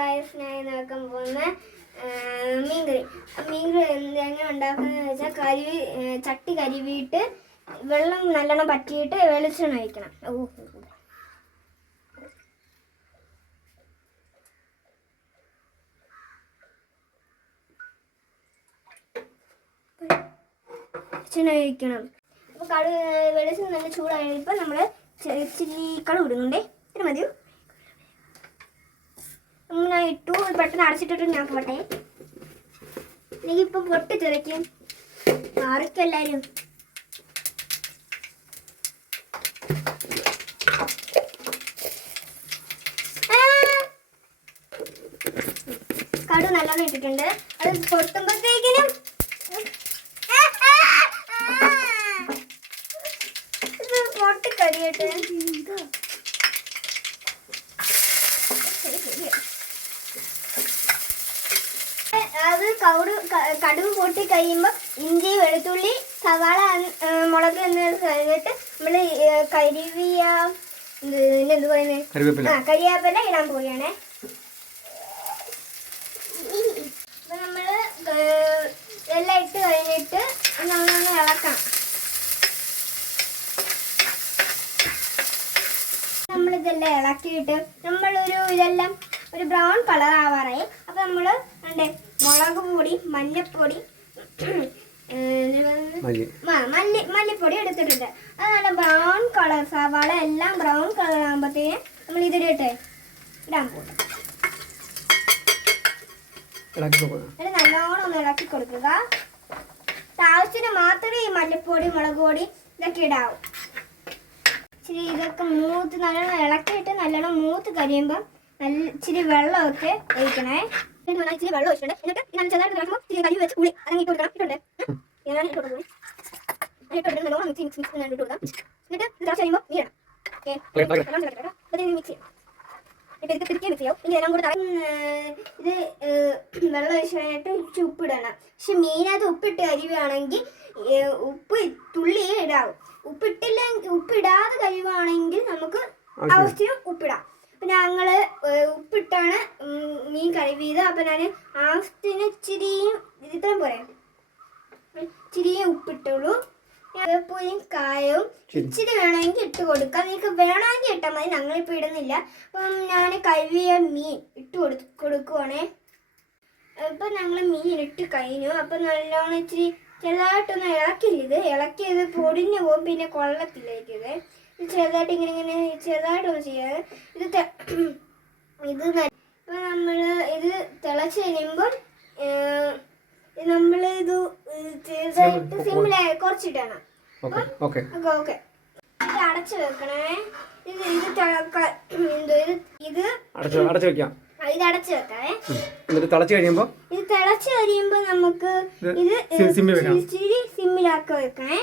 Guys ഞാൻ നോക്കാൻ പോകുന്ന മീൻകറി. മീൻകറി എങ്ങനെ ഉണ്ടാക്കുന്നത് വെച്ചാൽ ചട്ടി കരിവിയിട്ട് വെള്ളം നല്ലോണം പറ്റിയിട്ട് വെളിച്ചെണ്ണ ഒഴിക്കണം. വെളിച്ചെണ്ണ ഒഴിക്കണം. അപ്പോൾ വെളിച്ചെണ്ണ നല്ല ചൂടായപ്പോൾ നമ്മൾ ഇച്ചിരി കടുക് ഇടുന്നുണ്ടേ. ഇത് മതിയോ? ഞാൻ ഇട്ടു. പെട്ടെന്ന് അടച്ചിട്ടിട്ട് ഞാൻ പോട്ടെ. എനിക്കിപ്പം പൊട്ടി തെറിക്കും ആർക്കെല്ലാവരും. കടുക് നല്ലോണം ഇട്ടിട്ടുണ്ട്. അത് പൊട്ടുമ്പോഴത്തേക്കിനും പൊട്ടിക്കരിയട്ടെ. അത് കടുക് പൊട്ടി കഴിയുമ്പോൾ ഇഞ്ചി, വെളുത്തുള്ളി, സവാള, മുളക് എന്നിവ കഴിഞ്ഞിട്ട് നമ്മൾ കരിവേപ്പില ഇടാൻ പോവുകയാണേ. അപ്പൊ നമ്മള് എല്ലാം ഇട്ട് കഴിഞ്ഞിട്ട് നമ്മളൊന്ന് ഇളക്കാം. നമ്മളിതെല്ലാം ഇളക്കിയിട്ട് ഇതെല്ലാം ഒരു ബ്രൗൺ കളർ ആവാറായി. അപ്പൊ നമ്മള് മുളക് പൊടി, മഞ്ഞപ്പൊടി, മല്ലിപ്പൊടി എടുത്തിട്ടുണ്ട്. അത് നല്ല ബ്രൗൺ കളർ, സവാള എല്ലാം ബ്രൗൺ കളർ ആകുമ്പോഴത്തേനും നമ്മൾ ഇതിലിട്ട് ഇടാൻ പോകും. നല്ലോണം ഒന്ന് ഇളക്കി കൊടുക്കുക. ആവശ്യത്തിന് മാത്രമേ ഈ മല്ലിപ്പൊടി, മുളക് പൊടി ഇതൊക്കെ ഇടാവൂ. ഇച്ചിരി ഇതൊക്കെ നല്ലോണം ഇളക്കിയിട്ട് നല്ലോണം മൂത്ത് കഴിയുമ്പോൾ ഇച്ചിരി വെള്ളമൊക്കെ ഒഴിക്കണേ. ഇച്ചിരി വെള്ളം ഒഴിച്ചിട്ടുണ്ട്. എന്നിട്ട് ചെറുതായിട്ട് കിടക്കുമ്പോൾ ഇച്ചിരി കരി വെച്ച് പുളി അതങ്ങ് ഇട്ട് കൊടുക്കണം. ഇട്ടുണ്ട് ഞാൻ ഇട്ട് കൊടുക്കുന്നത്. ഇട്ട് നല്ലോണം മിക്സ് ഇട്ട് കൊടുക്കാം. എന്നിട്ട് തിളച്ച് കഴിയുമ്പോൾ നീരണം. മിക്സ് ചെയ്യണം. ഇപ്പം ഇത് തിരികെ മിക്സ് ചെയ്യാം. ഇനി എല്ലാം കൂടെ ഇത് വെള്ളം ഒഴിച്ച് കഴിഞ്ഞിട്ട് ഇച്ചിരി ഉപ്പിടണം. പക്ഷെ മീനകത്ത് ഉപ്പിട്ട് കരിവാണെങ്കിൽ ഉപ്പ് തുള്ളിയേ ഇടാവും. ഉപ്പിടാതെ കരിവാണെങ്കിൽ നമുക്ക് ആവശ്യത്തിന് ഉപ്പിടാം. അപ്പം ഞങ്ങൾ ഉപ്പിട്ടാണ് മീൻ കഴുകിയത്. അപ്പം ഞാൻ ആവശ്യത്തിന് ഇച്ചിരിയും ഇത്രയും പോരെ ഇച്ചിരിയും ഉപ്പിട്ടുള്ളൂ. വേപ്പൂരിയും കായവും ഇച്ചിരി വേണമെങ്കിൽ ഇട്ട് കൊടുക്കാം. നിങ്ങൾക്ക് വേണമെങ്കിൽ ഇട്ടാൽ മതി. ഞങ്ങളിപ്പോൾ ഇടുന്നില്ല. അപ്പം ഞാൻ കഴുകിയ മീൻ ഇട്ട് കൊടുക്കുവാണേ. ഇപ്പം ഞങ്ങൾ മീൻ ഇട്ട് കഴിഞ്ഞു. അപ്പം നല്ലോണം ഇച്ചിരി ചെറുതായിട്ടൊന്ന് ഇളക്കിയത് പൊടിഞ്ഞു പോകും. പിന്നെ കൊള്ളത്തിലേക്കത് ചെറുതായിട്ട് ഇങ്ങനെ ചെറുതായിട്ടൊന്ന് ചെയ്യാതെ ഇപ്പം നമ്മൾ ഇത് തിളച്ച് കഴിയുമ്പോൾ നമ്മളിത് ചെറുതായിട്ട് സിമ്മിലായി കുറച്ചിട്ടാണ്. ഓക്കെ ഇത് അടച്ചു വെക്കണേ. ഇത് അടച്ചു വെക്കാം. ഇത് അടച്ചു വെക്കാവേ. ഇത് തിളച്ച് കഴിയുമ്പോൾ നമുക്ക് ഇത് സിമ്മിലാക്കി വെക്കണേ.